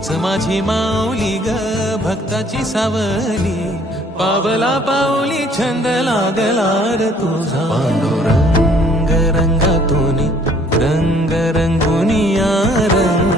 तूच माझी माऊली ग भक्ताची सावली, पावला पाऊली छंद लागला रे तुझा. पांडुरंग रंगातून रंग रंगुनिया रंग